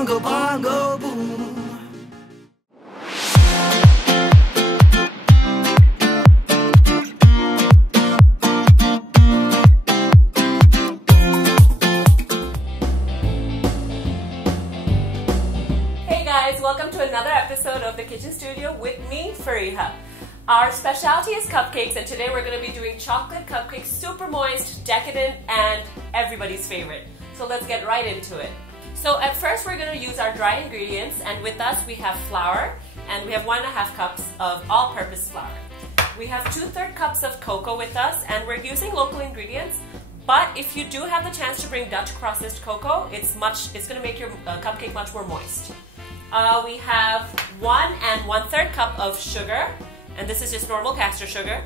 bongo, bongo, boom. Hey guys, welcome to another episode of the Kitchen Studio with me, Fareeha. Our specialty is cupcakes, and today we're going to be doing chocolate cupcakes, super moist, decadent, and everybody's favorite. So let's get right into it. So at first we're going to use our dry ingredients, and with us we have flour, and we have 1.5 cups of all-purpose flour. We have 2/3 cups of cocoa with us, and we're using local ingredients, but if you do have the chance to bring Dutch processed cocoa, it's going to make your cupcake much more moist. We have 1 1/3 cup of sugar, and this is just normal caster sugar.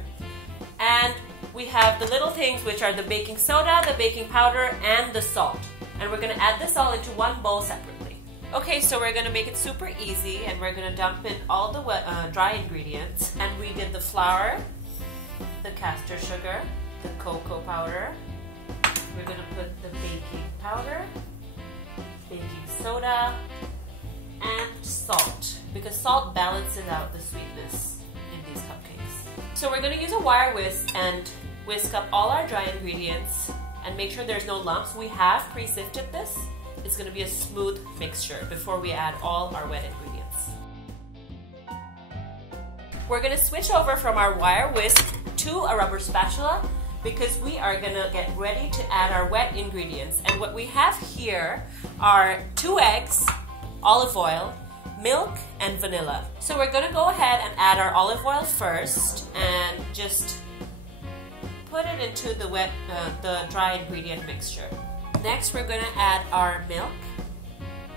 And we have the little things, which are the baking soda, the baking powder, and the salt. And we're going to add this all into one bowl separately. Okay, so we're going to make it super easy, and we're going to dump in all the dry ingredients. And we did the flour, the caster sugar, the cocoa powder. We're going to put the baking powder, baking soda, and salt, because salt balances out the sweetness in these cupcakes. So we're going to use a wire whisk and whisk up all our dry ingredients and make sure there's no lumps. We have pre-sifted this. It's going to be a smooth mixture before we add all our wet ingredients. We're going to switch over from our wire whisk to a rubber spatula because we are going to get ready to add our wet ingredients. And what we have here are 2 eggs, olive oil, milk, and vanilla. So we're going to go ahead and add our olive oil first and just put it into the dry ingredient mixture. Next we're going to add our milk,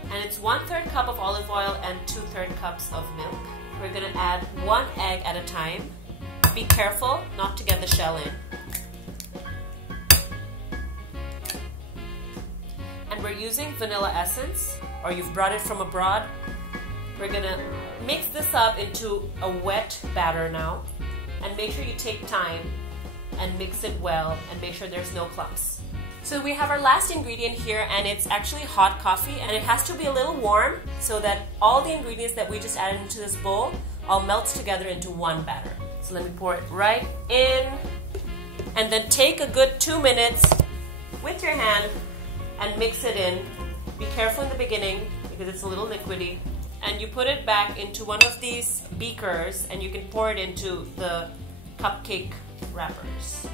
and it's 1/3 cup of olive oil and 2/3 cups of milk. We're going to add 1 egg at a time. Be careful not to get the shell in. And we're using vanilla essence, or you've brought it from abroad. We're gonna mix this up into a wet batter now, and make sure you take time and mix it well and make sure there's no clumps. So we have our last ingredient here, and it's actually hot coffee, and it has to be a little warm so that all the ingredients that we just added into this bowl all melts together into one batter. So let me pour it right in, and then take a good 2 minutes with your hand and mix it in. Be careful in the beginning because it's a little liquidy. And you put it back into one of these beakers, and you can pour it into the cupcake wrappers.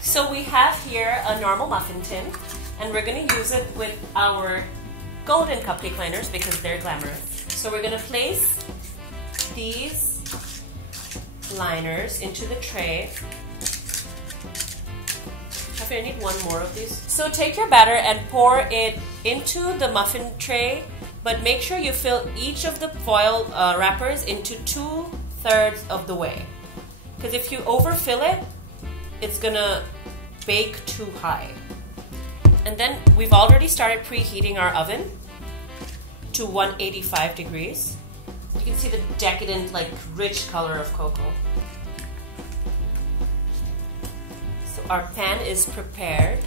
So we have here a normal muffin tin, and we're going to use it with our golden cupcake liners because they're glamorous. So we're going to place these liners into the tray. I need 1 more of these. So take your batter and pour it into the muffin tray, but make sure you fill each of the foil wrappers into 2/3 of the way, because if you overfill it, it's gonna bake too high. And then we've already started preheating our oven to 185 degrees. You can see the decadent, like, rich color of cocoa. So our pan is prepared.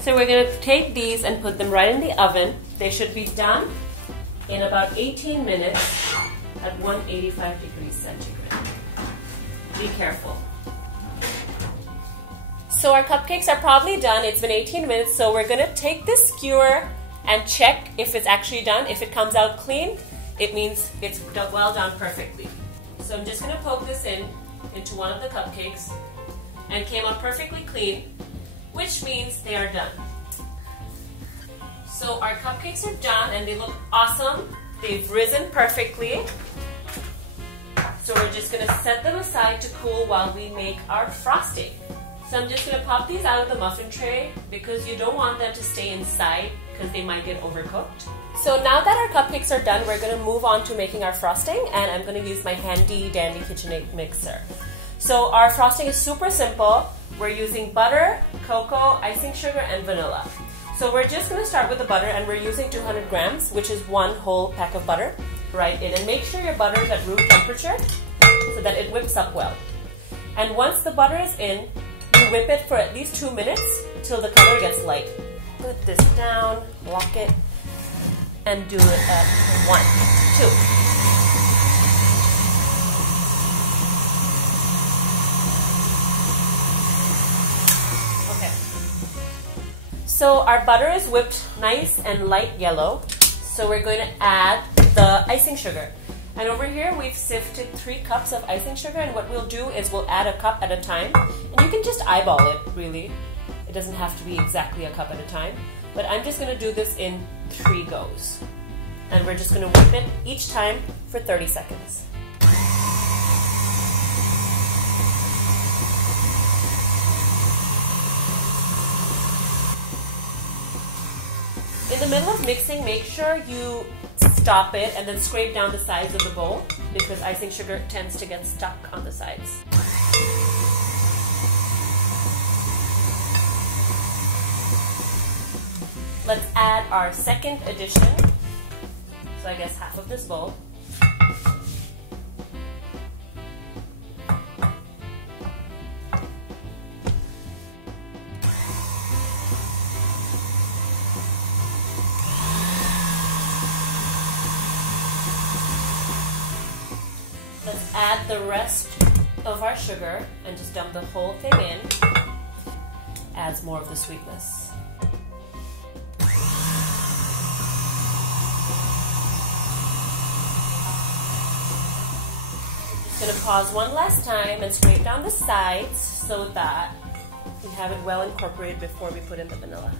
So we're going to take these and put them right in the oven. They should be done in about 18 minutes at 185 degrees centigrade. Be careful. So our cupcakes are probably done. It's been 18 minutes, so we're going to take this skewer and check if it's actually done. If it comes out clean, it means it's well done perfectly. So I'm just going to poke this into one of the cupcakes, and it came out perfectly clean, which means they are done. So our cupcakes are done, and they look awesome. They've risen perfectly. So we're just going to set them aside to cool while we make our frosting. So I'm just going to pop these out of the muffin tray because you don't want them to stay inside because they might get overcooked. So now that our cupcakes are done, we're going to move on to making our frosting, and I'm going to use my handy dandy KitchenAid mixer. So our frosting is super simple. We're using butter, cocoa, icing sugar, and vanilla. So we're just going to start with the butter, and we're using 200 grams, which is 1 whole pack of butter, right in. And make sure your butter is at room temperature so that it whips up well. And once the butter is in, you whip it for at least 2 minutes till the color gets light. Put this down, lock it, and do it at 1, 2. Okay. So our butter is whipped nice and light yellow. So we're going to add the icing sugar. And over here we've sifted 3 cups of icing sugar, and what we'll do is we'll add a cup at a time. And you can just eyeball it, really. It doesn't have to be exactly a cup at a time. But I'm just going to do this in 3 goes. And we're just going to whip it each time for 30 seconds. In the middle of mixing, make sure you stop it and then scrape down the sides of the bowl, because icing sugar tends to get stuck on the sides. Let's add our second addition, so I guess half of this bowl. Let's add the rest of our sugar and just dump the whole thing in. Adds more of the sweetness. Just going to pause one last time and scrape down the sides so that we have it well incorporated before we put in the vanilla.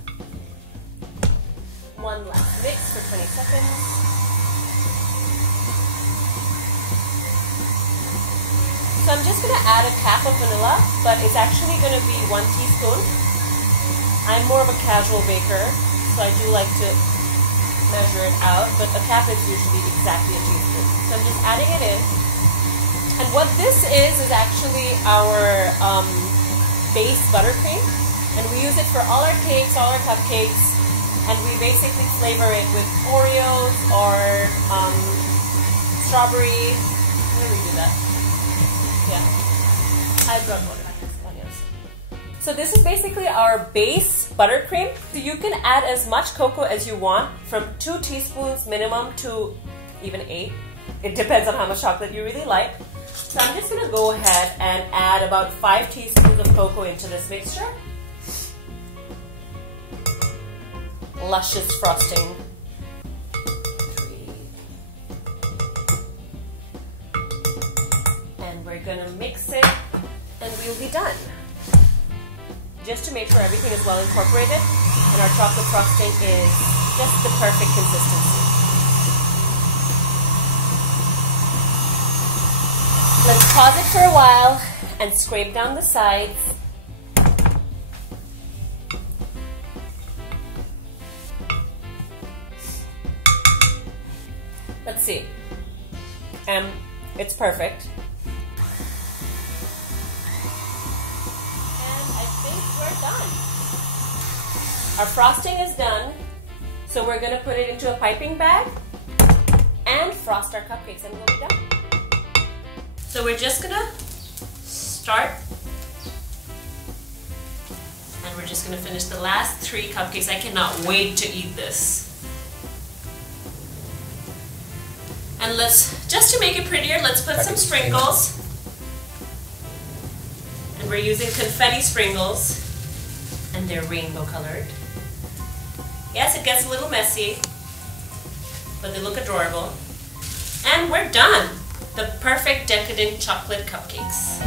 One last mix for 20 seconds. So I'm just going to add a cap of vanilla, but it's actually going to be 1 teaspoon. I'm more of a casual baker, so I do like to measure it out, but a cap is usually exactly a teaspoon. So I'm just adding it in. And what this is actually our base buttercream, and we use it for all our cakes, all our cupcakes, and we basically flavor it with Oreos or strawberry. Let me redo that. Yeah, I brought onions. So this is basically our base buttercream. So you can add as much cocoa as you want, from 2 teaspoons minimum to even 8. It depends on how much chocolate you really like. So I'm just going to go ahead and add about 5 teaspoons of cocoa into this mixture. Luscious frosting. We're going to mix it and we'll be done. Just to make sure everything is well incorporated and our chocolate frosting is just the perfect consistency. Let's pause it for a while and scrape down the sides. Let's see. It's perfect. We're done. Our frosting is done, so we're going to put it into a piping bag and frost our cupcakes, and we'll be done. So we're just going to start, and we're just going to finish the last 3 cupcakes. I cannot wait to eat this. And just to make it prettier, let's put some sprinkles. And we're using confetti sprinkles. And they're rainbow colored. Yes, it gets a little messy, but they look adorable. And we're done! The perfect decadent chocolate cupcakes.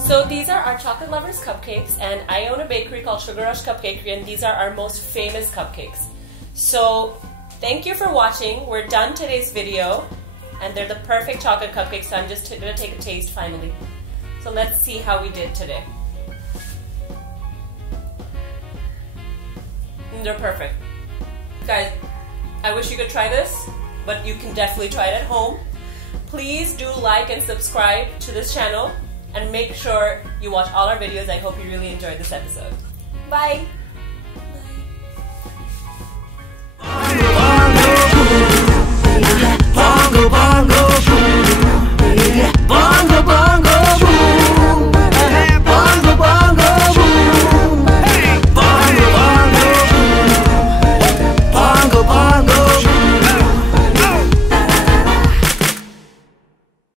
So these are our chocolate lovers cupcakes, and I own a bakery called Sugar Rush Cupcake, and these are our most famous cupcakes. So thank you for watching. We're done today's video. And they're the perfect chocolate cupcakes, so I'm just going to take a taste finally. So let's see how we did today. And they're perfect. Guys, I wish you could try this, but you can definitely try it at home. Please do like and subscribe to this channel, and make sure you watch all our videos. I hope you really enjoyed this episode. Bye! Bongo. bongo, bongo.